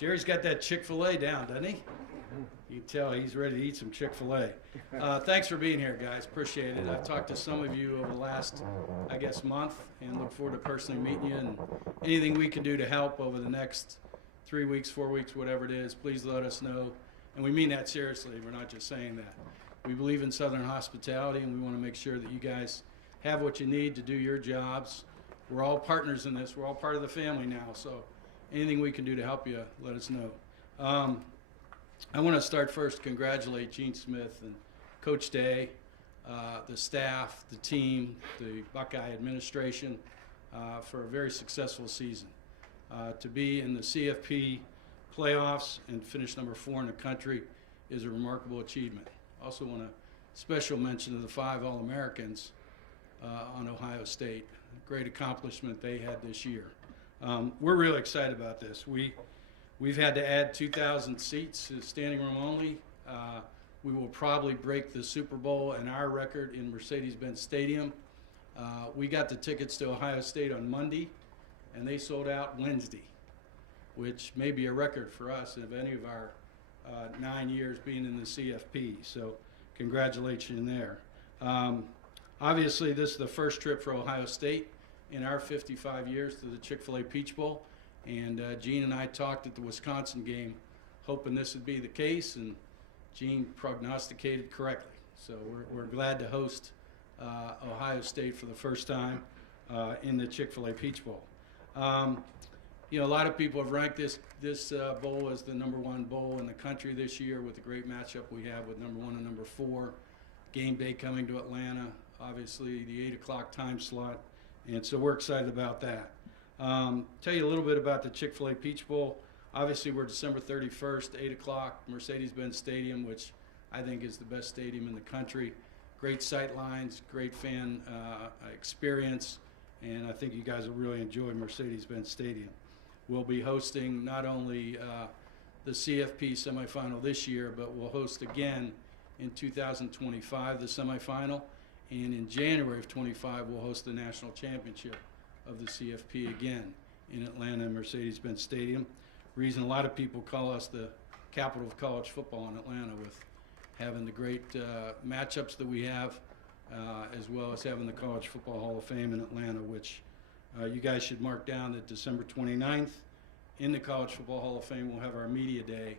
Jerry's got that Chick-fil-A down, doesn't he? You can tell he's ready to eat some Chick-fil-A. Thanks for being here, guys. Appreciate it. I've talked to some of you over the last, I guess, month, and look forward to personally meeting you. And anything we can do to help over the next 3 weeks, 4 weeks, whatever it is, please let us know. And we mean that seriously. We're not just saying that. We believe in Southern hospitality, and we want to make sure that you guys have what you need to do your jobs. We're all partners in this. We're all part of the family now. So anything we can do to help you, let us know. I want to start first, congratulate Gene Smith and Coach Day, the staff, the team, the Buckeye administration for a very successful season. To be in the CFP playoffs and finish number 4 in the country is a remarkable achievement. Also want to special mention to the 5 All-Americans on Ohio State. Great accomplishment they had this year. We're really excited about this. We've had to add 2,000 seats, standing room only. We will probably break the Super Bowl and our record in Mercedes-Benz Stadium. We got the tickets to Ohio State on Monday, and they sold out Wednesday, which may be a record for us of any of our 9 years being in the CFP. So congratulations there. Obviously, this is the first trip for Ohio State in our 55 years to the Chick-fil-A Peach Bowl. And Gene and I talked at the Wisconsin game, hoping this would be the case, and Gene prognosticated correctly. So we're glad to host Ohio State for the first time in the Chick-fil-A Peach Bowl. You know, a lot of people have ranked this bowl as the #1 bowl in the country this year with the great matchup we have with #1 and #4. Game day coming to Atlanta, obviously the 8 o'clock time slot, and so we're excited about that. Tell you a little bit about the Chick-fil-A Peach Bowl. Obviously, we're December 31st, 8 o'clock, Mercedes-Benz Stadium, which I think is the best stadium in the country. Great sight lines, great fan experience, and I think you guys will really enjoy Mercedes-Benz Stadium. We'll be hosting not only the CFP semifinal this year, but we'll host again in 2025 the semifinal, and in January of 25 we'll host the national championship of the CFP again in Atlanta, Mercedes-Benz Stadium. Reason a lot of people call us the capital of college football in Atlanta, with having the great matchups that we have, as well as having the College Football Hall of Fame in Atlanta, which you guys should mark down that December 29th in the College Football Hall of Fame we'll have our media day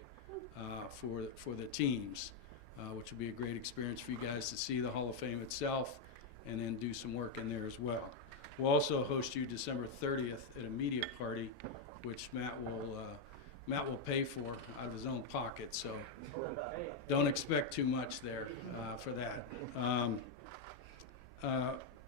for the teams, which will be a great experience for you guys to see the Hall of Fame itself and then do some work in there as well. We'll also host you December 30th at a media party, which Matt will pay for out of his own pocket, so don't expect too much there for that.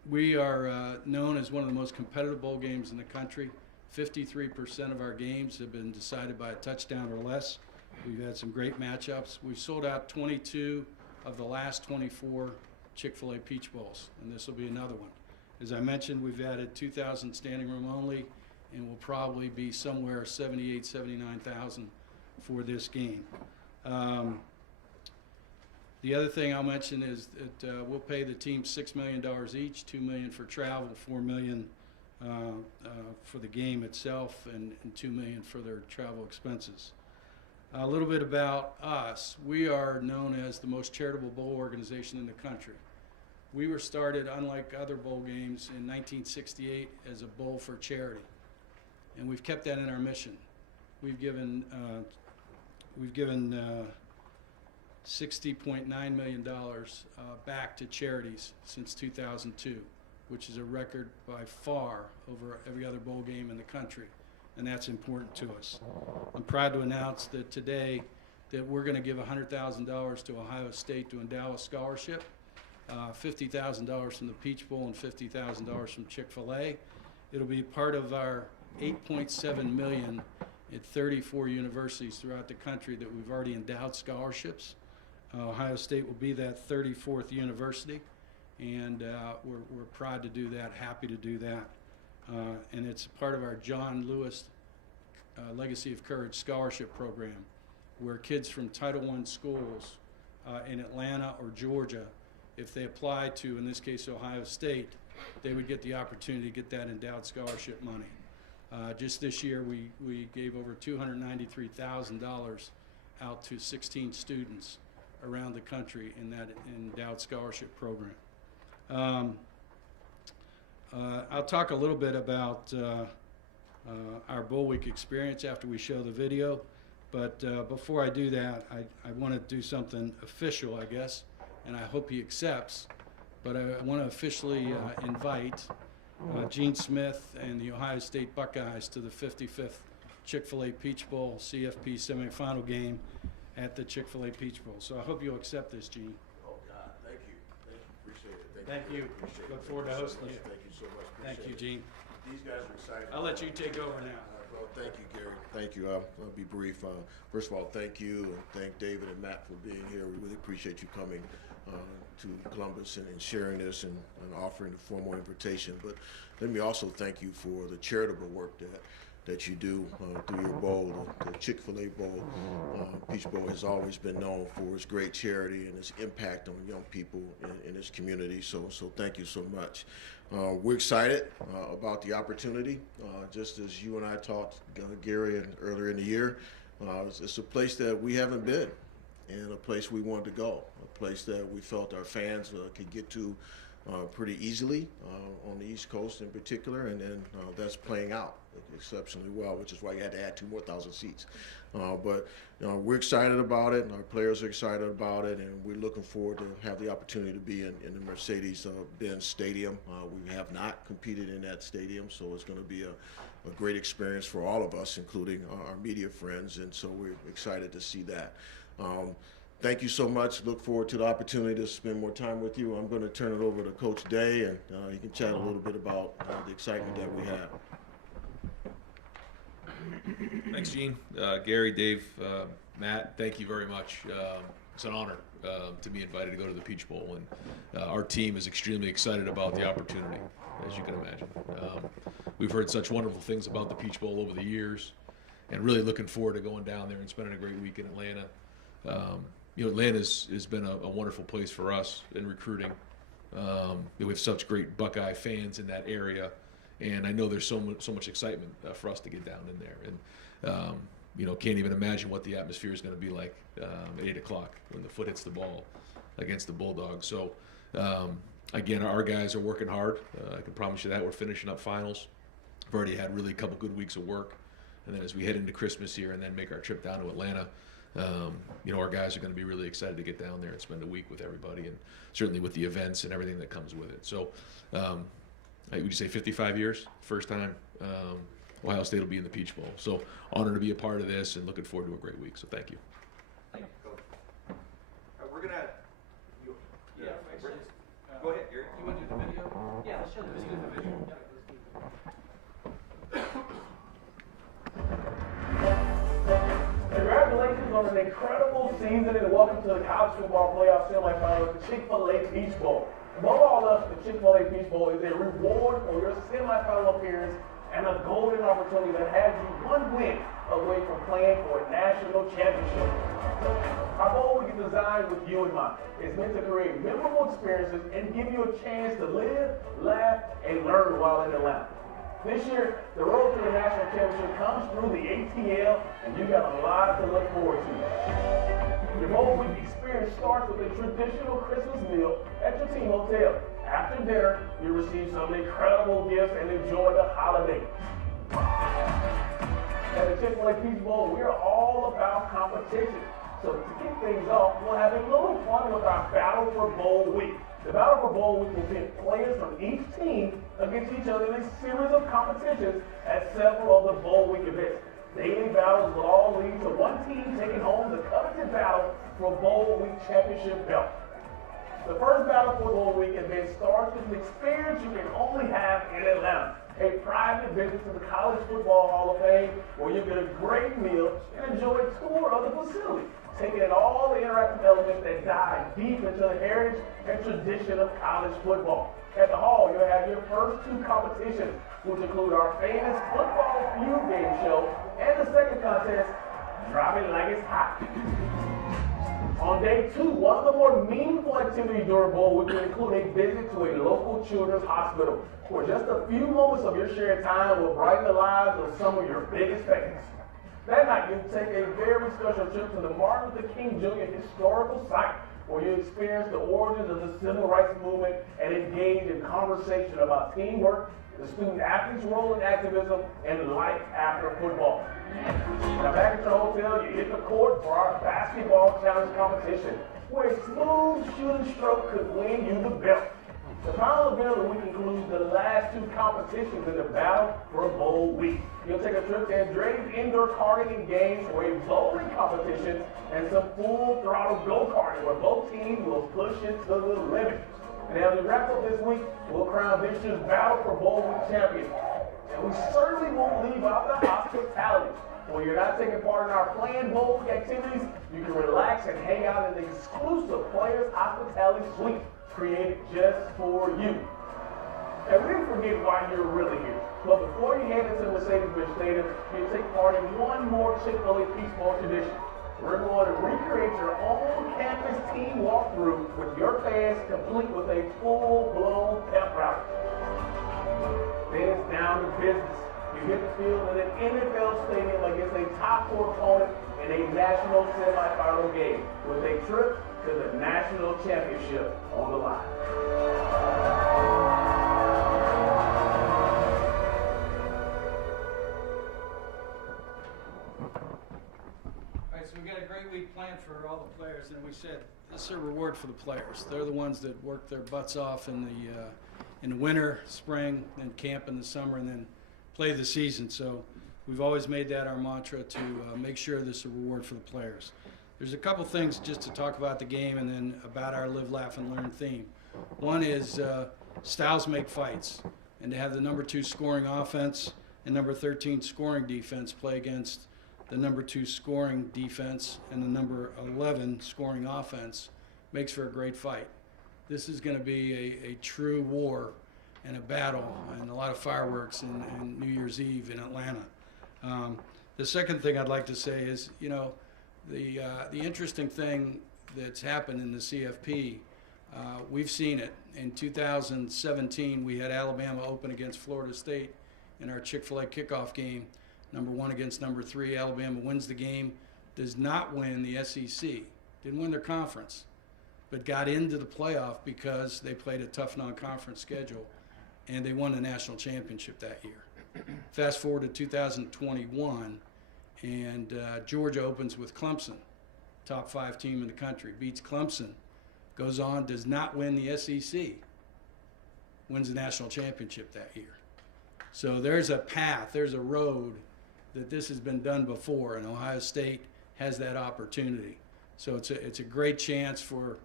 We are known as one of the most competitive bowl games in the country. 53% of our games have been decided by a touchdown or less. We've had some great matchups. We've sold out 22 of the last 24 Chick-fil-A Peach Bowls, and this will be another one. As I mentioned, we've added 2,000 standing room only, and will probably be somewhere 78,000, 79,000 for this game. The other thing I'll mention is that we'll pay the team $6 million each, $2 million for travel, $4 million for the game itself, and $2 million for their travel expenses. A little bit about us. We are known as the most charitable bowl organization in the country. We were started, unlike other bowl games, in 1968 as a bowl for charity, and we've kept that in our mission. We've given $60.9 million back to charities since 2002, which is a record by far over every other bowl game in the country, and that's important to us. I'm proud to announce that today that we're going to give $100,000 to Ohio State to endow a scholarship, $50,000 from the Peach Bowl and $50,000 from Chick-fil-A. It'll be part of our $8.7 million at 34 universities throughout the country that we've already endowed scholarships. Ohio State will be that 34th university, and we're proud to do that, happy to do that. And it's part of our John Lewis Legacy of Courage Scholarship Program, where kids from Title I schools in Atlanta or Georgia, if they apply to, in this case, Ohio State, they would get the opportunity to get that endowed scholarship money. Just this year, we gave over $293,000 out to 16 students around the country in that endowed scholarship program. I'll talk a little bit about our Bowl Week experience after we show the video, but before I do that, I want to do something official, I guess, and I hope he accepts. But I want to officially invite Gene Smith and the Ohio State Buckeyes to the 55th Chick-fil-A Peach Bowl CFP semifinal game at the Chick-fil-A Peach Bowl. So I hope you'll accept this, Gene. Oh, God, thank you. Appreciate it. Thank you. Appreciate Look it. forward to hosting you. Thank you so much. Thank you, Appreciate Gene. it. These guys are excited. I'll let you take over now. Well, thank you, Gary. Thank you. I'll be brief. First of all, thank you, and thank David and Matt for being here. We really appreciate you coming to Columbus and sharing this and offering the formal invitation. But let me also thank you for the charitable work that you do through your bowl. The Chick-fil-A Bowl, Peach Bowl has always been known for its great charity and its impact on young people in this community. So thank you so much. We're excited about the opportunity. Just as you and I talked, Gary, earlier in the year, it's a place that we haven't been, and a place we wanted to go, a place that we felt our fans could get to pretty easily on the East Coast in particular, and then that's playing out exceptionally well, which is why you had to add 2 more thousand seats. But we're excited about it, and our players are excited about it, and we're looking forward to have the opportunity to be in the Mercedes-Benz Stadium. We have not competed in that stadium, so it's going to be a great experience for all of us, including our media friends, and so we're excited to see that. Thank you so much. Look forward to the opportunity to spend more time with you. I'm going to turn it over to Coach Day, and he can chat a little bit about the excitement that we have. Thanks, Gene. Gary, Dave, Matt, thank you very much. It's an honor to be invited to go to the Peach Bowl, and our team is extremely excited about the opportunity, as you can imagine. We've heard such wonderful things about the Peach Bowl over the years, and really looking forward to going down there and spending a great week in Atlanta. Atlanta has been a wonderful place for us in recruiting. We have such great Buckeye fans in that area, and I know there's so much excitement for us to get down in there. And can't even imagine what the atmosphere is going to be like at 8 o'clock when the foot hits the ball against the Bulldogs. So again, our guys are working hard. I can promise you that. We're finishing up finals. We've already had really a couple good weeks of work, and then as we head into Christmas here and then make our trip down to Atlanta, our guys are going to be really excited to get down there and spend a week with everybody, and certainly with the events and everything that comes with it. So, would you say 55 years? First time Ohio State will be in the Peach Bowl. So, honored to be a part of this and looking forward to a great week. So, thank you. Thank you, Coach. We're going to. Go ahead, Gary. You want to do the video? Yeah, let's show the video. Congratulations on an incredible season and welcome to the college football playoff semifinal at the Chick-fil-A Peach Bowl. Above all else, the Chick-fil-A Peach Bowl is a reward for your semifinal appearance and a golden opportunity that has you one win away from playing for a national championship. Our bowl week is designed with you in mind. It's meant to create memorable experiences and give you a chance to live, laugh, and learn while in Atlanta. This year, the road to the national championship comes through the ATL, and you got a lot to look forward to. Your bowl week experience starts with a traditional Christmas meal at your team hotel. After dinner, you receive some incredible gifts and enjoy the holiday. At the Chick-fil-A Peach Bowl, we're all about competition. So to kick things off, we'll have a little fun with our Battle for Bowl Week. The Battle for Bowl Week will pit players from each team against each other in a series of competitions at several of the Bowl Week events. Daily battles will all lead to one team taking home the coveted battle for Bowl Week championship belt. The first Battle for Bowl Week event starts with an experience you can only have in Atlanta. A private visit to the College Football Hall of Fame where you get a great meal and enjoy a tour of the facility, taking in all the interactive elements that dive deep into the heritage and tradition of college football. At the hall, you'll have your first 2 competitions, which include our famous Football Feud game show and the second contest, Drop It Like It's Hot. On day 2, one of the more meaningful activities during Bowl Week will include a visit to a local children's hospital, where just a few moments of your shared time will brighten the lives of some of your biggest fans. That night, you take a very special trip to the Martin Luther King Jr. historical site, where you experience the origins of the civil rights movement and engage in conversation about teamwork, the student athlete's role in activism, and life after football. Now back at your hotel, you hit the court for our basketball challenge competition, where a smooth shooting stroke could win you the belt. The final event of the week includes the last 2 competitions in the battle for Bowl Week. You'll take a trip to Andretti's indoor karting and games for a bowling competition and some full throttle go-karting where both teams will push it to the limit. And as we wrap up this week, we'll crown this year's battle for Bowl Week champion. And we certainly won't leave out the hospitality. When you're not taking part in our planned Bowl Week activities, you can relax and hang out in the exclusive Players Hospitality Suite created just for you. And we didn't forget why you're really here. But before you head into Mercedes-Benz Stadium, you take part in one more Chick-fil-A Peach Bowl tradition. We're going to recreate your own campus team walkthrough with your fans, complete with a full-blown pep rally. Then it's down to business. You hit the field in an NFL stadium against a top-4 opponent in a national semifinal game with a trip to the national championship on the line. All right, so we got a great week planned for all the players, and we said this is a reward for the players. They're the ones that work their butts off in the winter, spring, and camp in the summer, and then play the season. So we've always made that our mantra to make sure this is a reward for the players. There's a couple things just to talk about the game and then about our Live, Laugh, and Learn theme. One is styles make fights, and to have the number 2 scoring offense and number 13 scoring defense play against the number 2 scoring defense and the number 11 scoring offense makes for a great fight. This is going to be a true war and a battle and a lot of fireworks in New Year's Eve in Atlanta. The second thing I'd like to say is, you know, the interesting thing that's happened in the CFP, we've seen it. In 2017, we had Alabama open against Florida State in our Chick-fil-A kickoff game. Number 1 against number 3. Alabama wins the game, does not win the SEC, didn't win their conference, but got into the playoff because they played a tough non-conference schedule, and they won the national championship that year. Fast forward to 2021, and Georgia opens with Clemson, top 5 team in the country, beats Clemson, goes on, does not win the SEC, wins the national championship that year. So there's a path, there's a road that this has been done before, and Ohio State has that opportunity. So it's a great chance for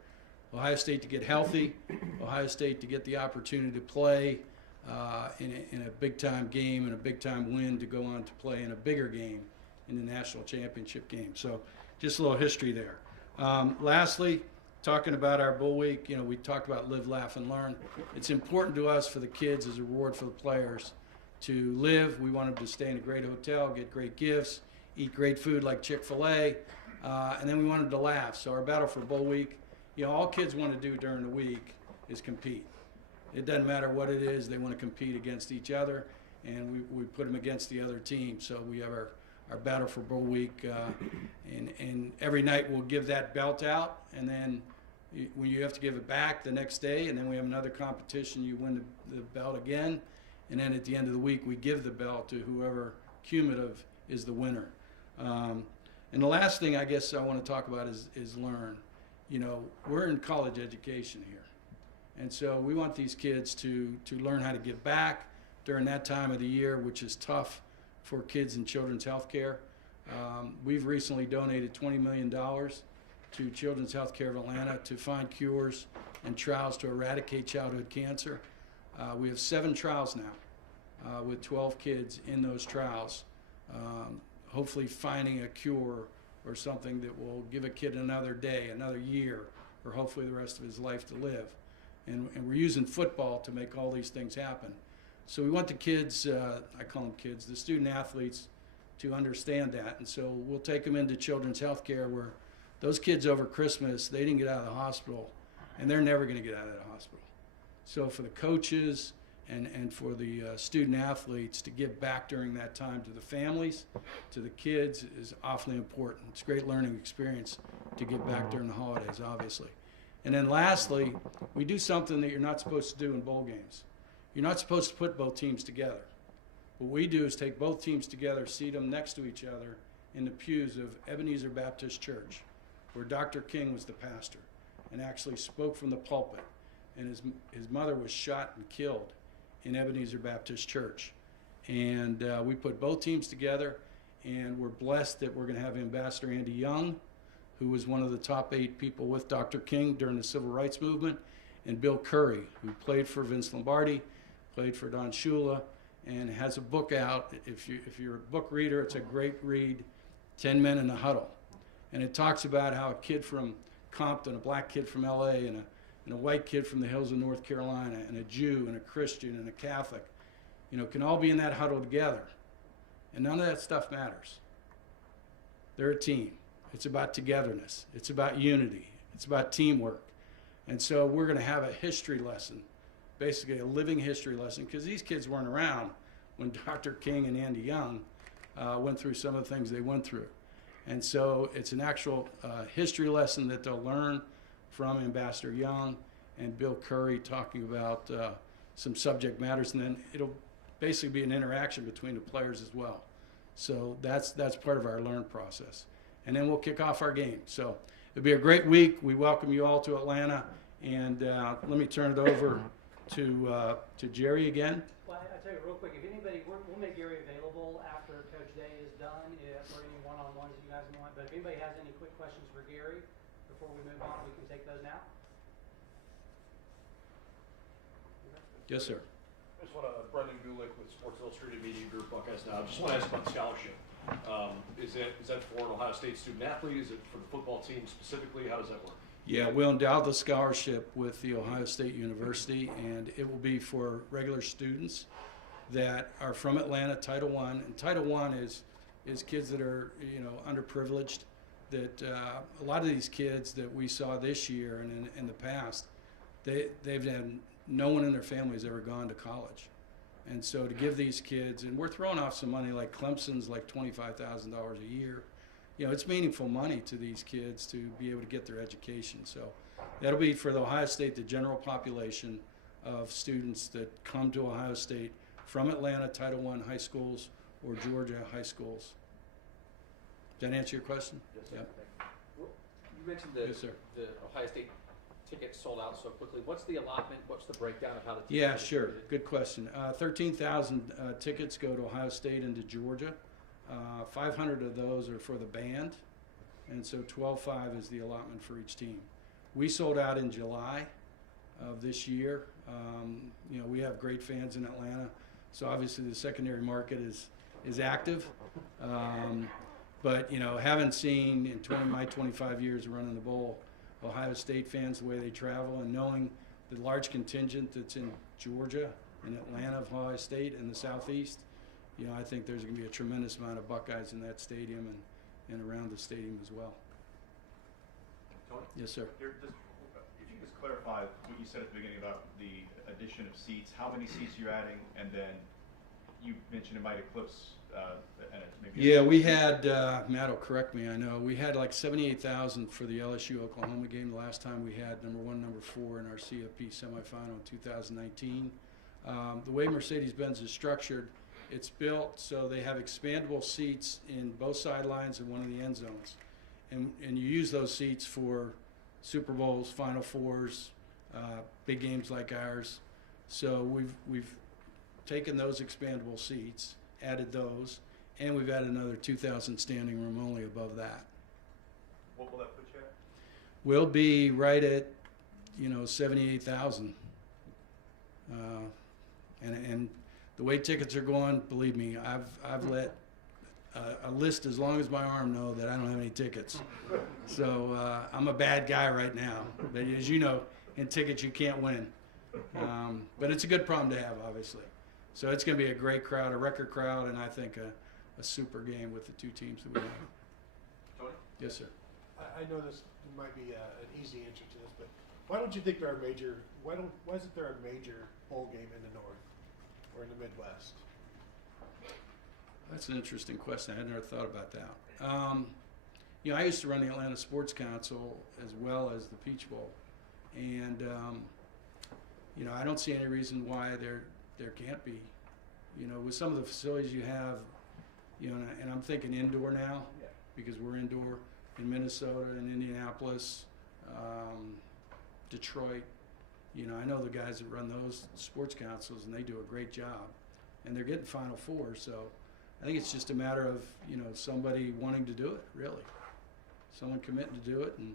Ohio State to get healthy, Ohio State to get the opportunity to play in a big-time game and a big-time win to go on to play in a bigger game in the national championship game. So just a little history there. Lastly, talking about our Bowl Week, you know, we talked about Live, Laugh, and Learn. It's important to us for the kids as a reward for the players to live. We want them to stay in a great hotel, get great gifts, eat great food like Chick-fil-A, and then we want them to laugh. So our battle for Bowl Week, you know, all kids want to do during the week is compete. It doesn't matter what it is, they want to compete against each other, and we put them against the other team. So we have our battle for Bowl Week, and every night we'll give that belt out, and then when you have to give it back the next day, and then we have another competition, you win the belt again, and then at the end of the week we give the belt to whoever cumulative is the winner. And the last thing I guess I want to talk about is learn. You know, we're in college education here, and so we want these kids to learn how to give back during that time of the year, which is tough for kids in children's health care. We've recently donated $20 million to Children's Healthcare of Atlanta to find cures and trials to eradicate childhood cancer. We have 7 trials now with 12 kids in those trials, hopefully finding a cure or something that will give a kid another day, another year, or hopefully the rest of his life to live. And we're using football to make all these things happen. So we want the kids, I call them kids, the student athletes, to understand that. And so we'll take them into Children's Healthcare where Those kids over Christmas, they didn't get out of the hospital, and they're never going to get out of the hospital. So for the coaches and for the student athletes to give back during that time to the families, to the kids, is awfully important. It's a great learning experience to give back during the holidays, obviously. And then lastly, we do something that you're not supposed to do in bowl games. You're not supposed to put both teams together. What we do is take both teams together, seat them next to each other in the pews of Ebenezer Baptist Church, where Dr. King was the pastor and actually spoke from the pulpit. And his mother was shot and killed in Ebenezer Baptist Church. And we put both teams together, and we're blessed that we're going to have Ambassador Andy Young, who was one of the top 8 people with Dr. King during the Civil Rights Movement, and Bill Curry, who played for Vince Lombardi, played for Don Shula, and has a book out. If you're a book reader, it's a great read, 10 Men in the Huddle. And it talks about how a kid from Compton, a black kid from LA, and a white kid from the hills of North Carolina, and a Jew, and a Christian, and a Catholic, can all be in that huddle together. And none of that stuff matters. They're a team. It's about togetherness. It's about unity. It's about teamwork. And so we're going to have a history lesson, basically a living history lesson, because these kids weren't around when Dr. King and Andy Young went through some of the things they went through. And so it's an actual history lesson that they'll learn from Ambassador Young and Bill Curry talking about some subject matters, and then it'll basically be an interaction between the players as well. So that's part of our learn process. And then we'll kick off our game. So it'll be a great week. We welcome you all to Atlanta. And let me turn it over to Jerry again. Well, I tell you real quick, if anybody, we'll make Gary available after Coach Day is done for any one-on-ones that you guys want. But if anybody has any quick questions for Gary before we move on, we can take those now. Yes, sir. I just want to, Brendan Gulick with Sports Illustrated Media Group, Buckeyes Now. I just want to ask about the scholarship. Is that for an Ohio State student athlete? Is it for the football team specifically? How does that work? Yeah, we'll endow the scholarship with the Ohio State University, and it will be for regular students that are from Atlanta, Title I. And Title I is kids that are underprivileged. That a lot of these kids that we saw this year and in the past, they've had no one in their family has ever gone to college. And so to give these kids, and we're throwing off some money, like Clemson's like $25,000 a year. It's meaningful money to these kids to be able to get their education. So that'll be for the Ohio State, the general population of students that come to Ohio State from Atlanta, Title I high schools, or Georgia high schools. Did that answer your question? Yes, sir. Yep. Well, you mentioned Yes, sir. the Ohio State tickets sold out so quickly. What's the allotment? What's the breakdown of how the tickets Yeah, are sure. distributed? Good question. 13,000 tickets go to Ohio State and to Georgia. 500 of those are for the band, and so 12,500 is the allotment for each team. We sold out in July of this year. We have great fans in Atlanta, so obviously the secondary market is active. But having seen in my 25 years running the bowl, Ohio State fans, the way they travel, and knowing the large contingent that's in Georgia and Atlanta of Ohio State and the Southeast, I think there's going to be a tremendous amount of Buckeyes in that stadium and around the stadium as well. Tony? Yes, sir. If you could just clarify what you said at the beginning about the addition of seats, how many seats you're adding, and then you mentioned it might eclipse and it's maybe. Yeah, we had, Matt will correct me, I know, we had like 78,000 for the LSU-Oklahoma game the last time we had number 1, number 4 in our CFP semifinal in 2019. The way Mercedes-Benz is structured, it's built so they have expandable seats in both sidelines and one of the end zones. And you use those seats for Super Bowls, Final Fours, big games like ours. So we've taken those expandable seats, added those, and we've added another 2,000 standing room only above that. What will that put you at? We'll be right at, 78,000. And the way tickets are going, believe me, I've let a list as long as my arm know that I don't have any tickets. So I'm a bad guy right now. But as you know, in tickets you can't win. But it's a good problem to have, obviously. So it's going to be a great crowd, a record crowd, and I think a super game with the two teams that we have. Tony? Yes, sir. I know this might be an easy answer to this, but why don't you think there are why isn't there a major bowl game in the North or in the Midwest? That's an interesting question. I had never thought about that. You know, I used to run the Atlanta Sports Council as well as the Peach Bowl, and you know, I don't see any reason why there can't be. You know, with some of the facilities you have, you know, and I'm thinking indoor now because we're indoor in Minnesota and Indianapolis, Detroit. You know, I know the guys that run those sports councils, and they do a great job, and they're getting Final Four. So I think it's just a matter of, you know, somebody wanting to do it, really. Someone committing to do it and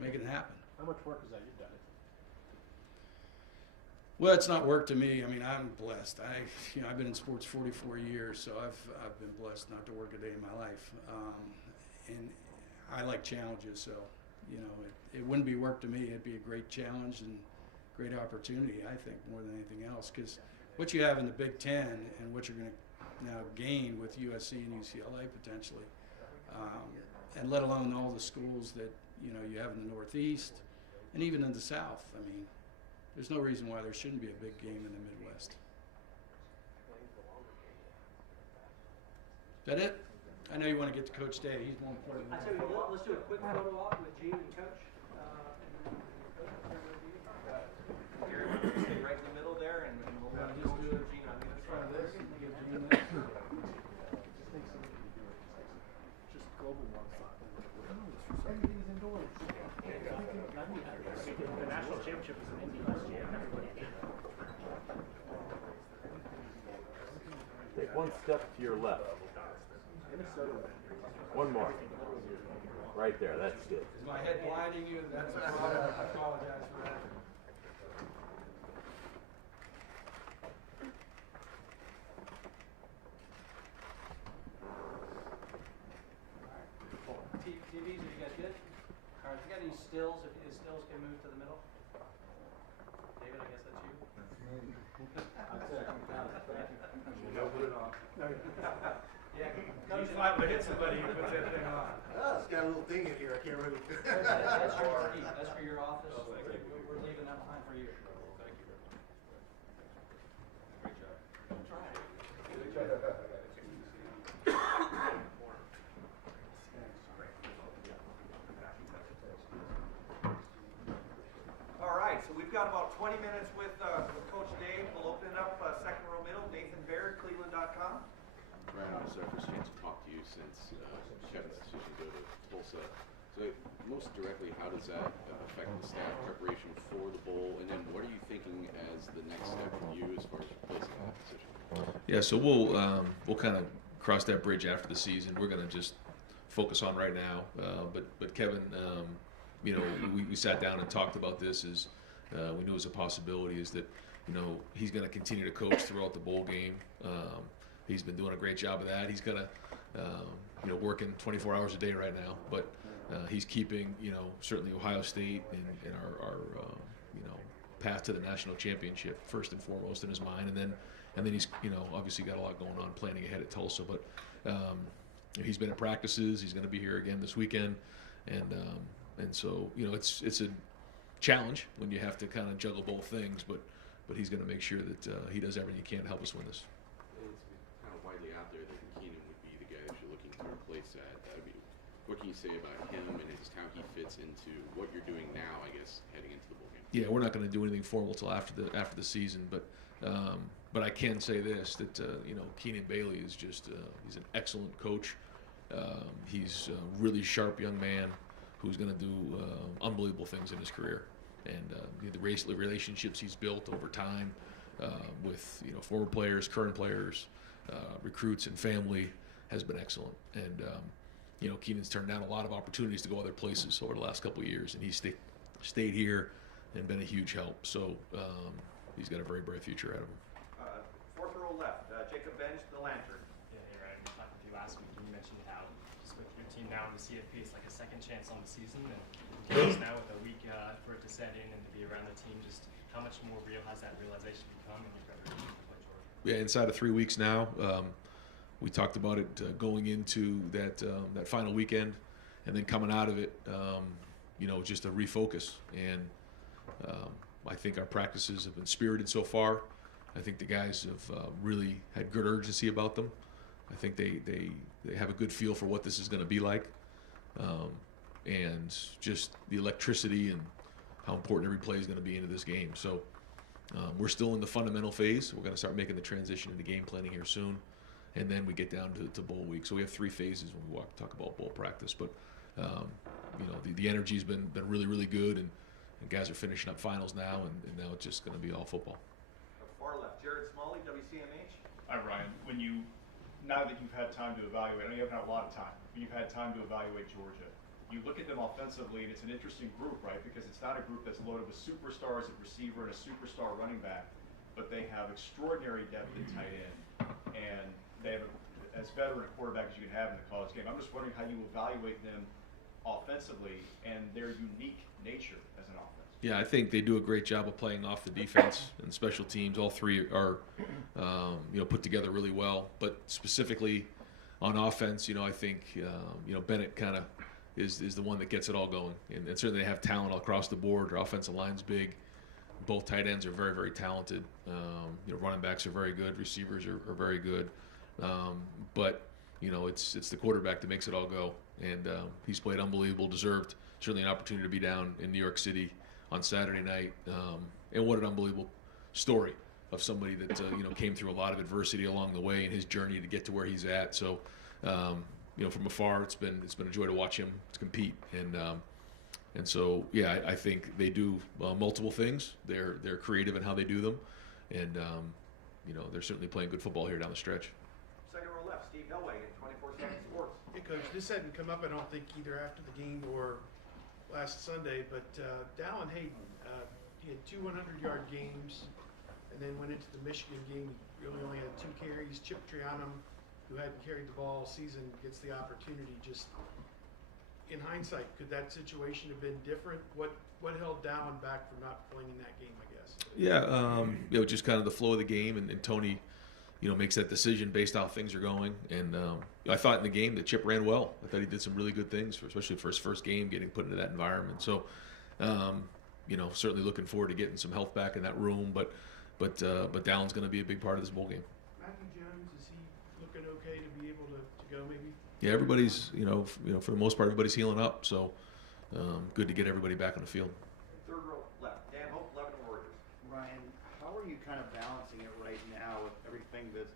making it happen. How much work is that? You've done it. Well, it's not work to me. I mean, I'm blessed. I've been in sports 44 years, so I've been blessed not to work a day in my life. And I like challenges, so you know, it wouldn't be work to me. It'd be a great challenge and great opportunity, I think, more than anything else. Because what you have in the Big Ten and what you're going to now gain with USC and UCLA potentially, and let alone all the schools that you know you have in the Northeast and even in the South. I mean, there's no reason why there shouldn't be a big game in the Midwest. Is that it? I know you want to get to Coach Day. He's more important. I tell you what, let's do a quick photo op with Gene and Coach. Gary, we're gonna stay right in the middle there, and we'll have Coach and Gene on the other side of this. Just global one side. Everything's indoors. The national championship is in Indy last year. Take one step to your left. One more. Right there, that's good. Is my head blinding you? That's a problem. I apologize for that. TVs, are you guys good? All right, if you got any stills, if stills can move to the middle. David, I guess that's you. Yeah, He's liable to hit somebody who puts that thing on. Oh, it's got a little thing in here. I can't really. That's your key. That's for your office. We're leaving that behind for you. Thank you very much. Great job. All right, so we've got about 20 minutes with Coach Dave. We'll open it up second row middle. Nathan Baird, Cleveland.com. Brian, this is our first chance to talk to you since Kevin's decision to go to Tulsa. So most directly, how does that affect the staff preparation for the bowl? And then what are you thinking as the next step for you as far as replacing that decision? Yeah, so we'll kind of cross that bridge after the season. We're going to just focus on right now. But Kevin, you know, we sat down and talked about this as we knew it was a possibility, is that, you know, he's going to continue to coach throughout the bowl game. He's been doing a great job of that. He's got to, you know, working 24 hours a day right now, but he's keeping, you know, certainly Ohio State and our you know, path to the national championship first and foremost in his mind, and then he's, you know, obviously got a lot going on planning ahead at Tulsa, but he's been at practices. He's going to be here again this weekend, and so, you know, it's a challenge when you have to kind of juggle both things, but he's going to make sure that he does everything he can to help us win this. It's kind of widely out there that Keenan would be the guy that you're looking to replace that. I mean, what can you say about him and just how he fits into what you're doing now, I guess, heading into the bowl game? Yeah, we're not going to do anything formal till after the season, but I can say this, that you know, Keenan Bailey is just he's an excellent coach. He's a really sharp young man who's going to do unbelievable things in his career, and the relationships he's built over time with, you know, former players, current players, recruits, and family has been excellent. And you know, Keenan's turned down a lot of opportunities to go other places over the last couple of years, and he's stayed here and been a huge help. So he's got a very bright future ahead of him. Fourth row left, Jacob Bench, the Lantern. Yeah, hey Ryan, we talked with you last week, and you mentioned how just with your team now in the CFP, it's like a second chance on the season, and just now with a week for it to set in and to be around the team, just how much more real has that realization become in your preparation to play Georgia? Yeah, inside of 3 weeks now. We talked about it going into that final weekend, and then coming out of it, just a refocus. And I think our practices have been spirited so far. I think the guys have really had good urgency about them. I think they have a good feel for what this is going to be like, and just the electricity and how important every play is going to be into this game. So we're still in the fundamental phase. We're going to start making the transition into game planning here soon, and then we get down to bowl week. So we have 3 phases when we talk about bowl practice. But the energy's been really, really good, and guys are finishing up finals now, and now it's just going to be all football. Far left, Jared Smalley, WCMH. Hi, Ryan. Now that you've had time to evaluate, I know you haven't had a lot of time, but you've had time to evaluate Georgia. You look at them offensively, and it's an interesting group, right? Because it's not a group that's loaded with superstars at receiver and a superstar running back, but they have extraordinary depth at tight end, and they have as veteran a quarterback as you can have in the college game. I'm just wondering how you evaluate them offensively and their unique nature as an offense. Yeah, I think they do a great job of playing off the defense and special teams. All 3 are, put together really well. But specifically on offense, I think, Bennett kind of is the one that gets it all going. And certainly they have talent all across the board. Their offensive line's big. Both tight ends are very, very talented. Running backs are very good. Receivers are very good. But it's the quarterback that makes it all go. And he's played unbelievable, deserved certainly an opportunity to be down in New York City on Saturday night, and what an unbelievable story of somebody that came through a lot of adversity along the way in his journey to get to where he's at. So, from afar, it's been a joy to watch him compete, and so yeah, I think they do multiple things. They're creative in how they do them, and they're certainly playing good football here down the stretch. Second row left, Steve Hellway in 24/7 Sports. Hey, Coach, this hadn't come up, I don't think, either after the game or last Sunday, but Dallin Hayden, he had 2 100-yard games, and then went into the Michigan game. He really only had 2 carries. Chip Trianum, who hadn't carried the ball all season, gets the opportunity. Just in hindsight, could that situation have been different? What held Dallin back from not playing in that game, I guess? Yeah, just kind of the flow of the game, and Tony, makes that decision based on how things are going. And I thought in the game that Chip ran well. I thought he did some really good things, especially for his first game, getting put into that environment. So, certainly looking forward to getting some health back in that room. But Dallin's going to be a big part of this bowl game. Matthew Jones, is he looking okay to be able to go maybe? Yeah, everybody's, for the most part, everybody's healing up. So good to get everybody back on the field. Third row left, Dan Hope, Lebanon Warriors. Ryan, how are you kind of balancing it right now with everything that's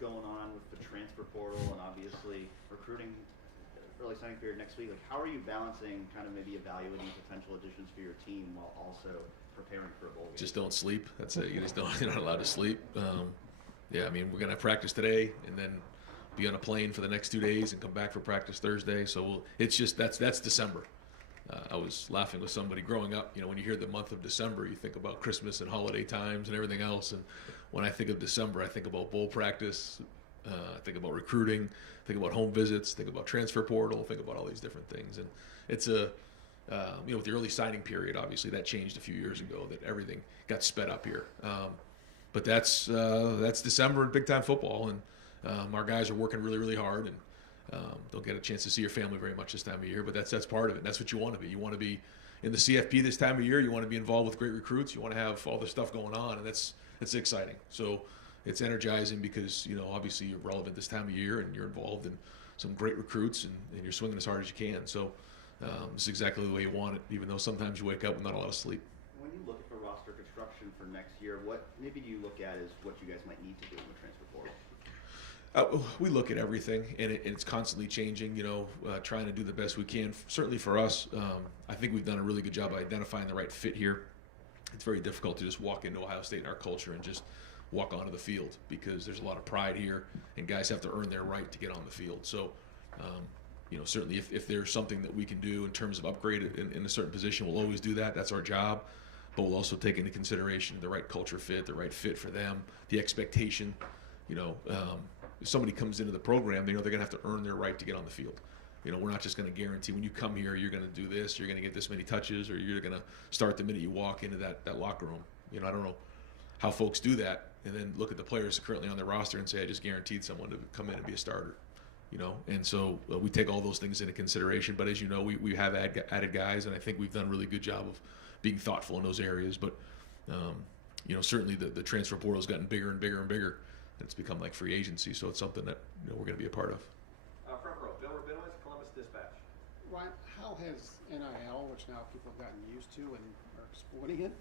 going on with the transfer portal and obviously recruiting early signing period next week? Like, how are you balancing kind of maybe evaluating potential additions for your team while also preparing for a bowl game? Just don't sleep. That's it. You're not allowed to sleep. We're going to have practice today and then be on a plane for the next 2 days and come back for practice Thursday. So it's just that's December. I was laughing with somebody growing up. When you hear the month of December, you think about Christmas and holiday times and everything else. And when I think of December, I think about bowl practice, I think about recruiting, think about home visits, think about transfer portal, think about all these different things. And it's with the early signing period, obviously that changed a few years ago, that everything got sped up here. But that's December in big time football, and our guys are working really, really hard, and don't get a chance to see your family very much this time of year, but that's part of it. And that's what you want to be. You want to be in the CFP this time of year. You want to be involved with great recruits. You want to have all this stuff going on, and it's exciting. So it's energizing because obviously you're relevant this time of year, and you're involved in some great recruits, and you're swinging as hard as you can. So it's exactly the way you want it, even though sometimes you wake up with not a lot of sleep. When you look at the roster construction for next year, what maybe do you look at as what you guys might need to do in the transfer portal? We look at everything, and it's constantly changing, trying to do the best we can. Certainly for us, I think we've done a really good job of identifying the right fit here. It's very difficult to just walk into Ohio State and our culture and just walk onto the field, because there's a lot of pride here, and guys have to earn their right to get on the field. So, certainly if there's something that we can do in terms of upgrade in a certain position, we'll always do that. That's our job. But we'll also take into consideration the right culture fit, the right fit for them, the expectation. If somebody comes into the program, they're going to have to earn their right to get on the field. We're not just going to guarantee when you come here, you're going to do this, you're going to get this many touches, or you're going to start the minute you walk into that locker room. I don't know how folks do that and then look at the players currently on their roster and say, I just guaranteed someone to come in and be a starter. and so we take all those things into consideration. But as you know, we have added guys, and I think we've done a really good job of being thoughtful in those areas. But certainly the transfer portal has gotten bigger and bigger and bigger, and it's become like free agency. So it's something that we're going to be a part of. Front row, Bill Rabinowitz, Columbus Dispatch. Ryan, how has NIL, which now people have gotten used to and are exploiting it,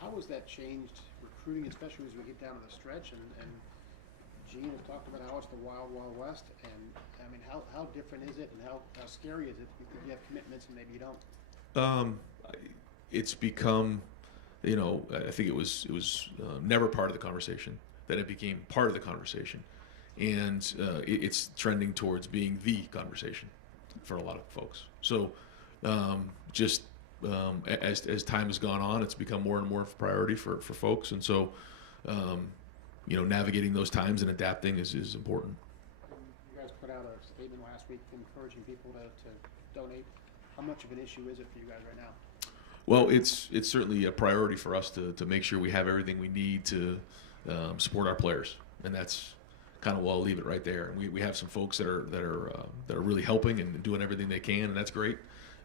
how has that changed recruiting, especially as we get down to the stretch? And Gene has talked about how it's the wild, wild west. And I mean, how different is it, and how scary is it because you have commitments and maybe you don't? It's become, I think it was never part of the conversation. That it became part of the conversation, and it's trending towards being the conversation for a lot of folks. So as time has gone on, it's become more and more of a priority for folks, and so navigating those times and adapting is important. You guys put out a statement last week encouraging people to donate. How much of an issue is it for you guys right now? Well, it's certainly a priority for us to make sure we have everything we need to support our players, and that's kind of I'll leave it right there. We have some folks that are really helping and doing everything they can, and that's great.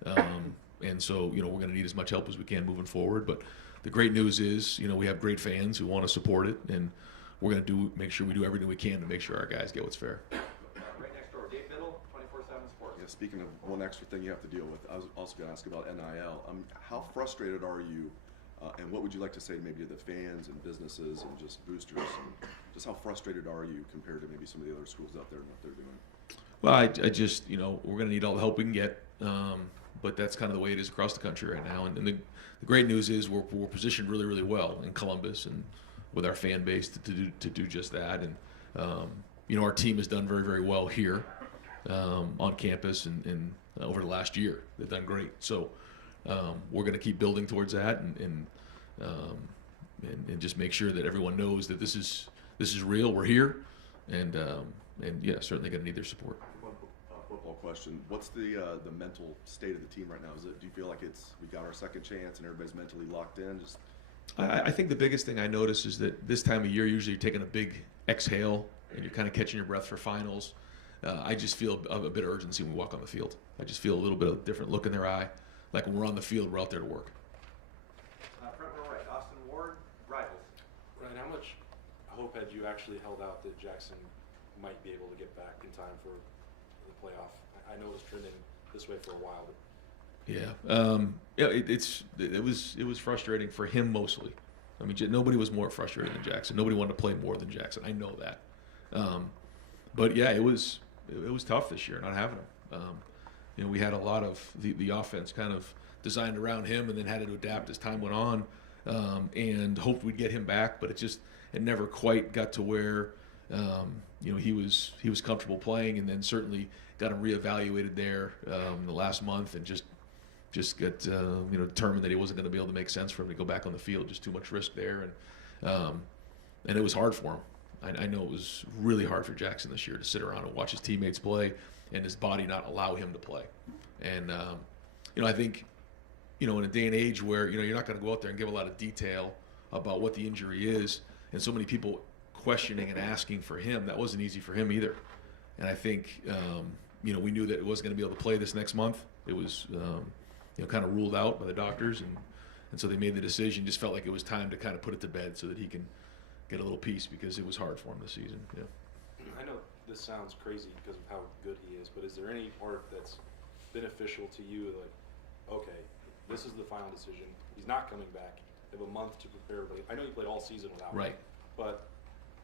And so we're going to need as much help as we can moving forward. But the great news is we have great fans who want to support it, and we're going to make sure we do everything we can to make sure our guys get what's fair. Right next door, Dave Biddle, 24/7 Sports. Yeah, speaking of one extra thing you have to deal with, I was also going to ask about NIL. How frustrated are you, and what would you like to say maybe to the fans and businesses and just boosters? And just how frustrated are you compared to maybe some of the other schools out there and what they're doing? Well, I just, we're going to need all the help we can get, but that's kind of the way it is across the country right now. And the great news is we're positioned really, really well in Columbus and with our fan base to do just that. And our team has done very, very well here on campus and over the last year. They've done great. So we're going to keep building towards that and just make sure that everyone knows that this is real. We're here, and certainly going to need their support. One football question: what's the mental state of the team right now? Do you feel like we got our second chance and everybody's mentally locked in? I think the biggest thing I notice is that this time of year, usually you're taking a big exhale and you're kind of catching your breath for finals. I just feel a bit of urgency when we walk on the field. I just feel a little bit of a different look in their eye. Like when we're on the field, we're out there to work. Front row right, Austin Ward, Rivals. Ryan, how much hope had you actually held out that Jackson might be able to get back in time for the playoff? I know it was trending this way for a while, but it was frustrating for him mostly. I mean, nobody was more frustrated than Jackson. Nobody wanted to play more than Jackson. I know that. But yeah, it was tough this year not having him. We had a lot of the offense kind of designed around him, and then had to adapt as time went on, and hoped we'd get him back. But it never quite got to where he was comfortable playing, and then certainly got him reevaluated there the last month, and just got determined that he wasn't going to be able to make sense for him to go back on the field. Just too much risk there, and it was hard for him. I know it was really hard for Jackson this year to sit around and watch his teammates play and his body not allow him to play. And I think in a day and age where you're not going to go out there and give a lot of detail about what the injury is, and so many people questioning and asking for him, that wasn't easy for him either. And I think we knew that it wasn't going to be able to play this next month. It was kind of ruled out by the doctors, and so they made the decision. Just felt like it was time to kind of put it to bed so that he can get a little peace, because it was hard for him this season. Yeah. I know this sounds crazy because of how good he is, but is there any part that's beneficial to you? Like, okay, this is the final decision. He's not coming back. They have a month to prepare. But I know you played all season without him. Right. But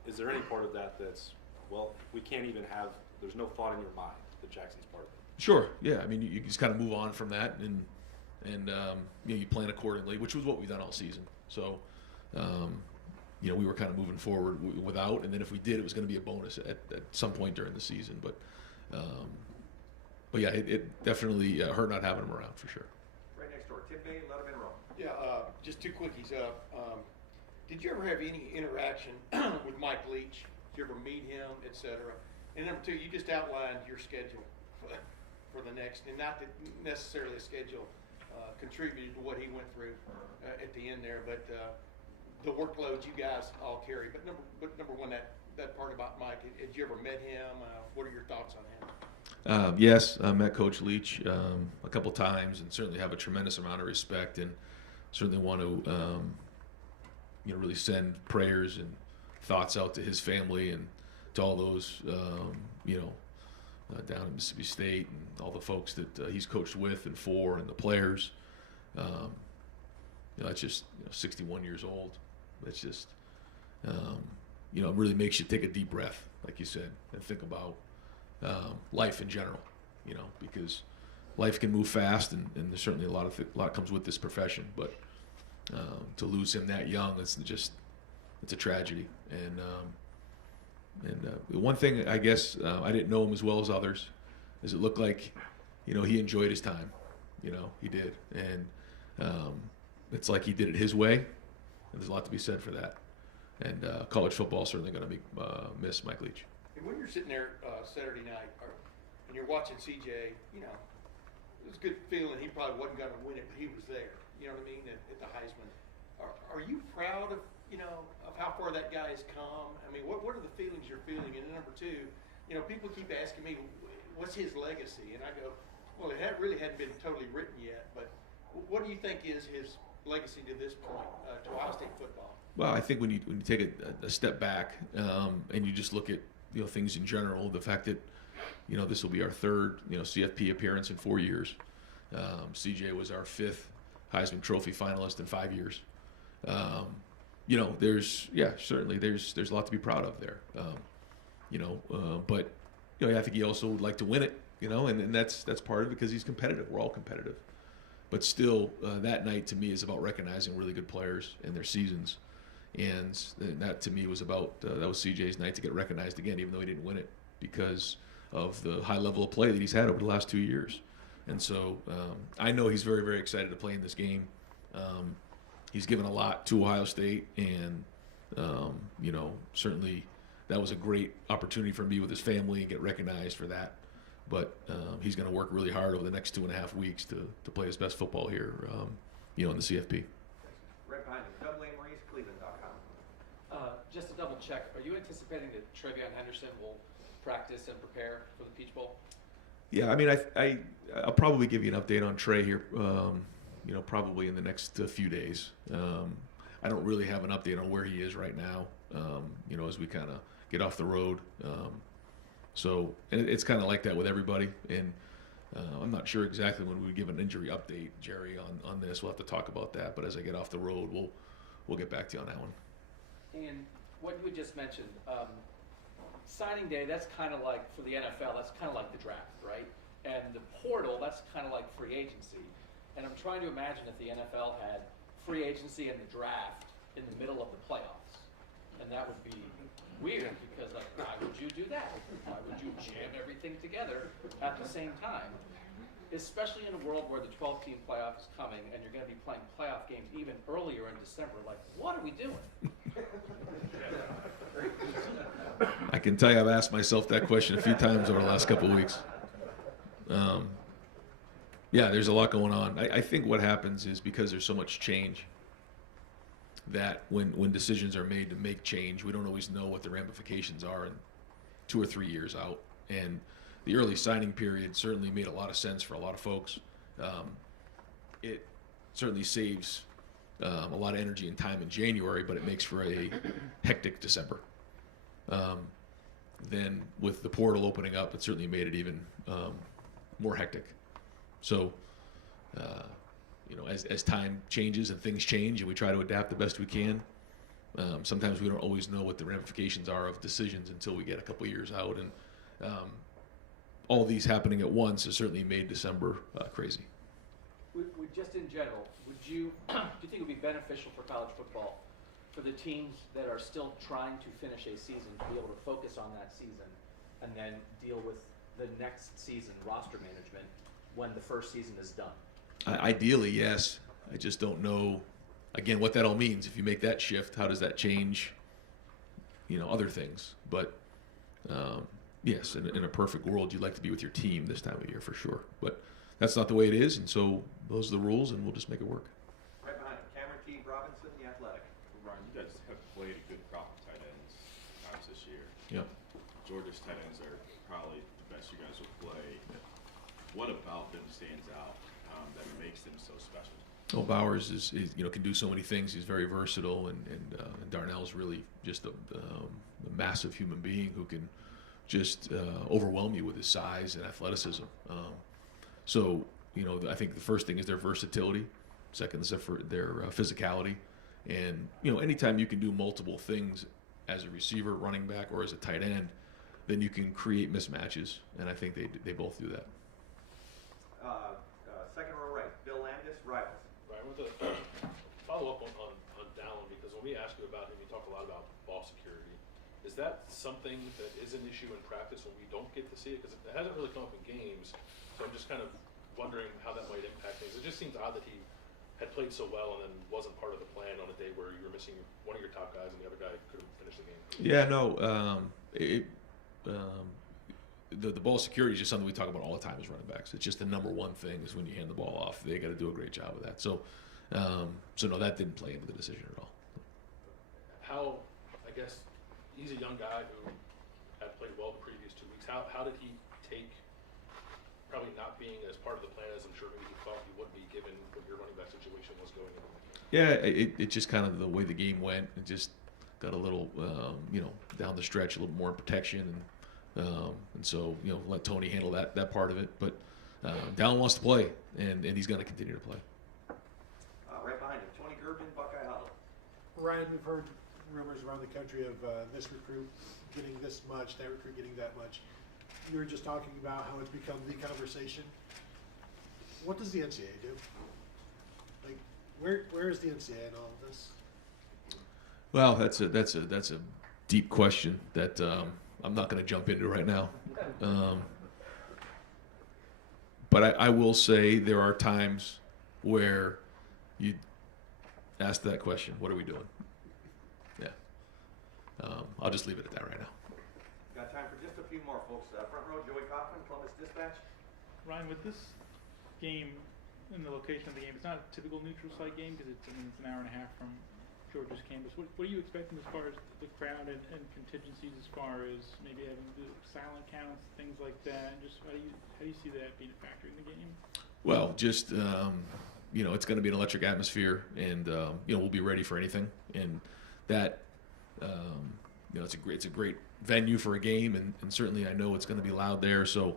is there any part of that that's, well, we can't even have, there's no thought in your mind that Jackson's part of it? Sure. Yeah. I mean, you just kind of move on from that, and you plan accordingly, which was what we've done all season. So, we were kind of moving forward without, and then if we did, it was going to be a bonus at some point during the season. But yeah, it definitely hurt not having him around for sure. Right next door, Tim Bay, Letterman Row. Yeah, just two quickies. Did you ever have any interaction with Mike Leach? Did you ever meet him, etc.? And number two, you just outlined your schedule for the next, and not that necessarily a schedule contributed to what he went through at the end there, but the workload you guys all carry. But number one, that that part about Mike. Had you ever met him? What are your thoughts on him? Yes, I met Coach Leach a couple times, and certainly have a tremendous amount of respect, and certainly want to really send prayers and thoughts out to his family and to all those down in Mississippi State and all the folks that he's coached with and for, and the players. It's just 61 years old. It's just it really makes you take a deep breath, like you said, and think about life in general, because life can move fast, and there's certainly a lot comes with this profession. But to lose him that young, it's a tragedy. And the one thing I guess I didn't know him as well as others is it looked like he enjoyed his time. He did, and it's like he did it his way, and there's a lot to be said for that. And college football is certainly going to miss Mike Leach. And when you're sitting there Saturday night and you're watching CJ, it was a good feeling. He probably wasn't going to win it, but he was there. You know what I mean? At the Heisman. Are you proud of of how far that guy has come? I mean, what are the feelings you're feeling? And number two, people keep asking me, what's his legacy? And I go, well, it really hadn't been totally written yet. But what do you think is his legacy to this point to Ohio State football? Well, I think when you take a step back and you just look at things in general, the fact that this will be our third CFP appearance in 4 years. CJ was our fifth Heisman Trophy finalist in 5 years. Certainly there's a lot to be proud of there. But I think he also would like to win it. And that's part of it because he's competitive. We're all competitive. But still, that night to me is about recognizing really good players and their seasons. And that to me was about that was CJ's night to get recognized again, even though he didn't win it, because of the high level of play that he's had over the last 2 years. And so I know he's very, very excited to play in this game. He's given a lot to Ohio State, and certainly that was a great opportunity for me with his family and get recognized for that. But he's going to work really hard over the next 2.5 weeks to play his best football here, in the CFP. Right behind him, Doug Lamreese, Cleveland.com. Just to double check, are you anticipating that Trevion Henderson will practice and prepare for the Peach Bowl? Yeah, I mean, I'll probably give you an update on Trey here, probably in the next few days. I don't really have an update on where he is right now, as we kind of get off the road. So it's kind of like that with everybody. And I'm not sure exactly when we give an injury update, Jerry, on this. We'll have to talk about that. But as I get off the road, we'll get back to you on that one. And what you just mentioned, signing day, that's kind of like, for the NFL, that's kind of like the draft, right? And the portal, that's kind of like free agency. And I'm trying to imagine if the NFL had free agency and the draft in the middle of the playoffs. And that would be weird because, why would you do that? Why would you jam everything together at the same time? Especially in a world where the 12-team playoff is coming and you're going to be playing playoff games even earlier in December. What are we doing? I can tell you I've asked myself that question a few times over the last couple of weeks. There's a lot going on. I think what happens is because there's so much change that when decisions are made to make change, we don't always know what the ramifications are in 2 or 3 years out. And the early signing period certainly made a lot of sense for a lot of folks. It certainly saves a lot of energy and time in January, but it makes for a hectic December. Then with the portal opening up, it certainly made it even more hectic. So, as time changes and things change and we try to adapt the best we can, sometimes we don't always know what the ramifications are of decisions until we get a couple years out. And all these happening at once has certainly made December crazy. Just in general, do you think it would be beneficial for college football for the teams that are still trying to finish a season to be able to focus on that season and then deal with the next season roster management when the first season is done? Ideally, yes. I just don't know, again, what that all means. If you make that shift, how does that change, other things? But, yes, in a perfect world, you'd like to be with your team this time of year for sure. But that's not the way it is, and so those are the rules, and we'll just make it work. Right behind him, Cameron T. Robinson, The Athletic. Brian, you guys have played a good crop of tight ends times this year. Georgia's tight ends are probably the best you guys will play. What about them stands out that makes them so special? Well, Bowers is can do so many things. He's very versatile, and Darnell's really just a massive human being who can just overwhelm you with his size and athleticism. So I think the first thing is their versatility. Second is their physicality, and anytime you can do multiple things as a receiver, running back, or as a tight end, then you can create mismatches, and I think they both do that. Second row right, Bill Landis, Rivals. Right, with a follow up on Dallin, because when we ask you about him, you talk a lot about ball security. Is that something that is an issue in practice when we don't get to see it? Because it hasn't really come up in games, so I'm just kind of wondering how that might impact things. It just seems odd that he had played so well and then wasn't part of the plan on a day where you were missing one of your top guys and the other guy couldn't finish the game. Yeah, no, the ball security is just something we talk about all the time as running backs. It's just the number one thing is when you hand the ball off, they got to do a great job of that. So no, that didn't play into the decision at all. How, I guess, he's a young guy who had played well the previous 2 weeks. How did he take probably not being as part of the plan as I'm sure maybe he thought he would be, given what your running back situation was going into the game? Yeah, it just kind of the way the game went. It just got a little, down the stretch, a little more protection, and so let Tony handle that part of it. But Dallin wants to play, and he's going to continue to play. Right behind him, Tony Gerben, Buckeye Huddle. Ryan, we've heard rumors around the country of this recruit getting this much, that recruit getting that much. You were just talking about how it's become the conversation. What does the NCAA do? Like, where is the NCAA in all of this? Well, that's a deep question that I'm not going to jump into right now. But I will say there are times where you ask that question, what are we doing? Yeah. I'll just leave it at that right now. Got time for just a few more, folks. Front row, Joey Kaufman, Columbus Dispatch. Ryan, with this game and the location of the game, it's not a typical neutral site game because it's an hour and a half from Georgia's campus. What are you expecting as far as the crowd and contingencies, as far as maybe having the silent counts, things like that? And just how do you see that being a factor in the game? Well, just it's going to be an electric atmosphere, and we'll be ready for anything. And that it's a great venue for a game, and certainly I know it's going to be loud there. So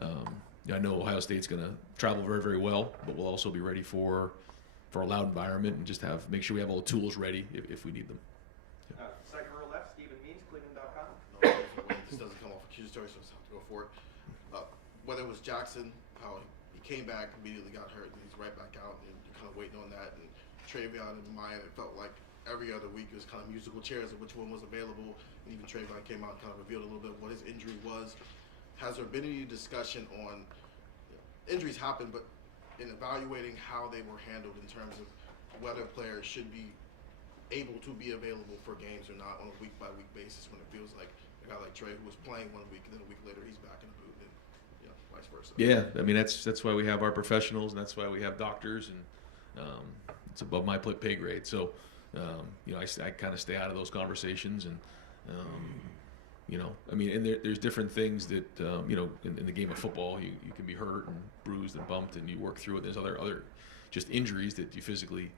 I know Ohio State's going to travel very, very well, but we'll also be ready for a loud environment and just make sure we have all the tools ready if we need them. Yeah. Second row left, Stephen Means, Cleveland.com. This doesn't come off accusatory, so I just have to go for it. Whether it was Jackson, how he came back, immediately got hurt, and he's right back out, and you're kind of waiting on that. And Travion and Maya, it felt like every other week it was kind of musical chairs of which one was available, and even Travion came out and kind of revealed a little bit what his injury was. Has there been any discussion on injuries happen, but in evaluating how they were handled in terms of whether players should be able to be available for games or not on a week-by-week basis, when it feels like a guy like Trey, who was playing 1 week and then a week later he's back in the boot, and vice versa. Yeah, I mean that's why we have our professionals, and that's why we have doctors, and it's above my pay grade. So I kind of stay out of those conversations, and and there's different things that in the game of football you can be hurt and bruised and bumped, and you work through it. There's other just injuries that you physically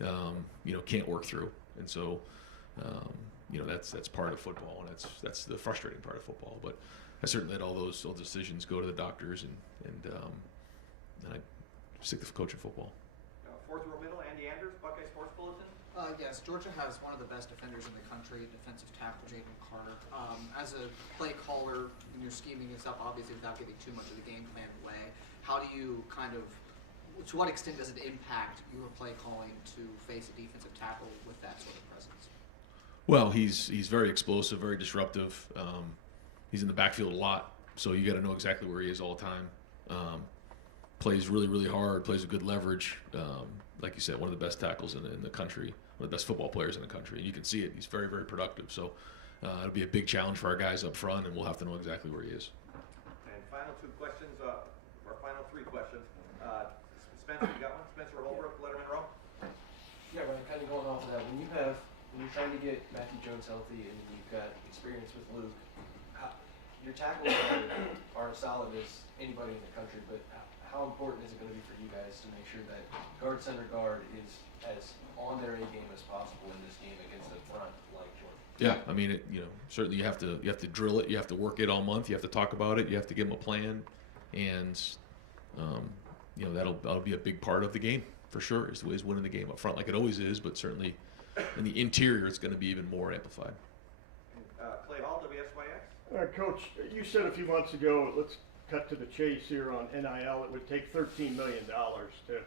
can't work through, and so that's part of football, and that's the frustrating part of football. But I certainly let all those decisions go to the doctors, and I stick to coaching football. Fourth row middle, Andy Anders, Buckeye Sports Bulletin. Yes, Georgia has one of the best defenders in the country, defensive tackle Jaden Carter. As a play caller, when you're scheming this up, obviously without giving too much of the game plan away, how do you to what extent does it impact your play calling to face a defensive tackle with that sort of presence? Well, he's very explosive, very disruptive. He's in the backfield a lot, so you got to know exactly where he is all the time. Plays really, really hard, plays with good leverage. Like you said, one of the best tackles in the country, one of the best football players in the country. And you can see it. He's very, very productive. So it'll be a big challenge for our guys up front, and we'll have to know exactly where he is. And final two questions, our final three questions. Spencer, you got one? Spencer Holbrook, Letterman Row. Yeah, Ryan, kind of going off of that. When you're trying to get Matthew Jones healthy and you've got experience with Luke, your tackles are as solid as anybody in the country, but how important is it going to be for you guys to make sure that guard center guard is as on their A game as possible in this game against the front like Georgia? Yeah, I mean, certainly you have to drill it, you have to work it all month, you have to talk about it, you have to give them a plan, and that'll be a big part of the game for sure. Is winning the game up front like it always is, but certainly in the interior it's going to be even more amplified. Clay Hall, WSYX. Coach, you said a few months ago, let's cut to the chase here on NIL, it would take $13 million to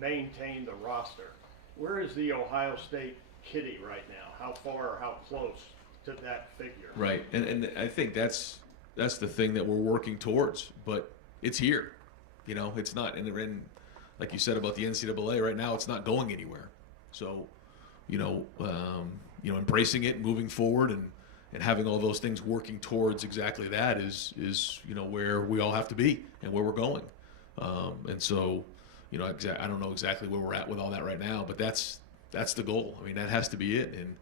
maintain the roster. Where is the Ohio State kitty right now? How far or how close to that figure? Right, and I think that's the thing that we're working towards, but it's here. It's not, and like you said about the NCAA, right now it's not going anywhere. So, embracing it, moving forward, and having all those things working towards exactly that is where we all have to be and where we're going. And so, I don't know exactly where we're at with all that right now, but that's the goal. I mean, that has to be it. And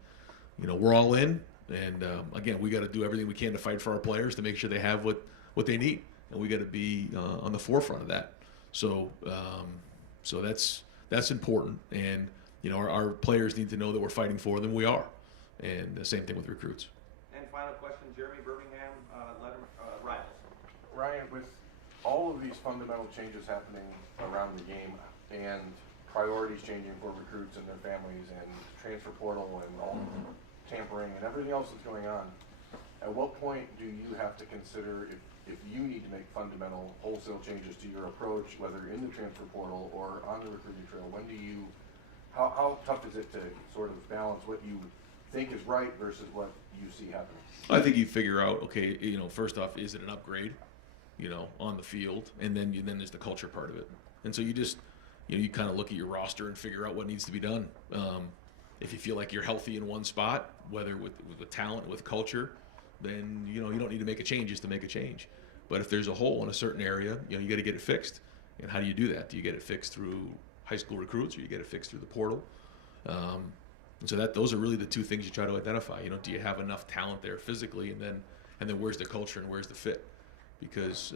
we're all in. And again, we got to do everything we can to fight for our players to make sure they have what they need, and we got to be on the forefront of that. So, that's important. And our players need to know that we're fighting for them. We are, and the same thing with recruits. And final question, Jeremy Birmingham, Rivals. Ryan, with all of these fundamental changes happening around the game and priorities changing for recruits and their families and transfer portal and all tampering and everything else that's going on, at what point do you have to consider if you need to make fundamental wholesale changes to your approach, whether in the transfer portal or on the recruiting trail? When do you, how tough is it to sort of balance what you think is right versus what you see happening? I think you figure out, okay, first off, is it an upgrade, on the field, and then there's the culture part of it. And so you just, you kind of look at your roster and figure out what needs to be done. If you feel like you're healthy in one spot, whether with talent, with culture, then you don't need to make a change just to make a change. But if there's a hole in a certain area, you got to get it fixed. And how do you do that? Do you get it fixed through high school recruits, or you get it fixed through the portal? And so those are really the two things you try to identify. Do you have enough talent there physically, and then where's the culture and where's the fit? Because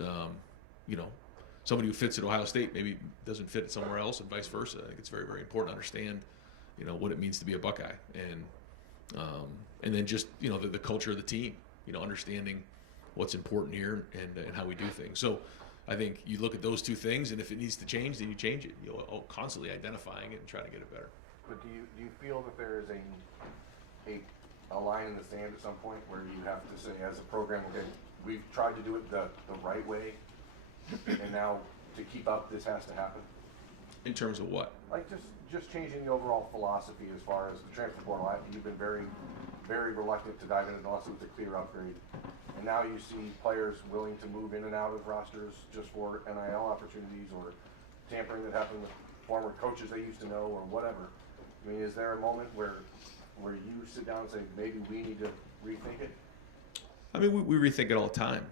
somebody who fits at Ohio State maybe doesn't fit somewhere else, and vice versa. I think it's very, very important to understand what it means to be a Buckeye, and then just the culture of the team. Understanding what's important here and how we do things. So I think you look at those two things, and if it needs to change, then you change it. Constantly identifying it and trying to get it better. But do you feel that there is a line in the sand at some point where you have to say, as a program, okay, we've tried to do it the right way, and now to keep up, this has to happen? In terms of what? Like just changing the overall philosophy as far as the transfer portal. You've been very, very reluctant to dive into it unless it was a clear upgrade. And now you see players willing to move in and out of rosters just for NIL opportunities or tampering that happened with former coaches they used to know or whatever. I mean, is there a moment where you sit down and say, maybe we need to rethink it? I mean, we rethink it all the time.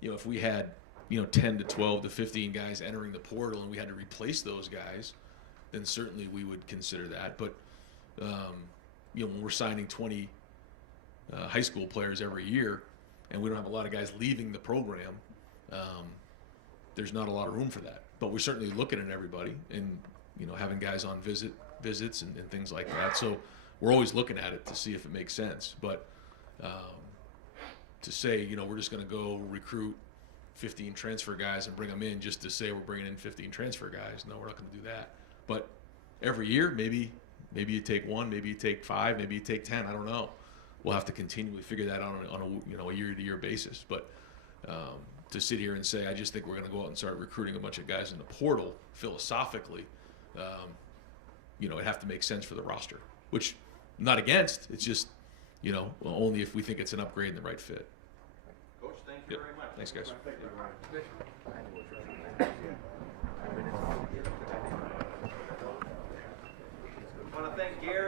If we had 10 to 12 to 15 guys entering the portal and we had to replace those guys, then certainly we would consider that. But when we're signing 20 high school players every year and we don't have a lot of guys leaving the program, there's not a lot of room for that. But we're certainly looking at everybody and having guys on visits and things like that. So we're always looking at it to see if it makes sense. But to say we're just going to go recruit 15 transfer guys and bring them in just to say we're bringing in 15 transfer guys, no, we're not going to do that. But every year, maybe you take one, maybe you take 5, maybe you take 10. I don't know. We'll have to continually figure that out on a year-to-year basis. But to sit here and say I just think we're going to go out and start recruiting a bunch of guys in the portal philosophically, it'd have to make sense for the roster, which I'm not against. It's just only if we think it's an upgrade and the right fit. Coach, thank you very much. Thanks, guys. Thank you.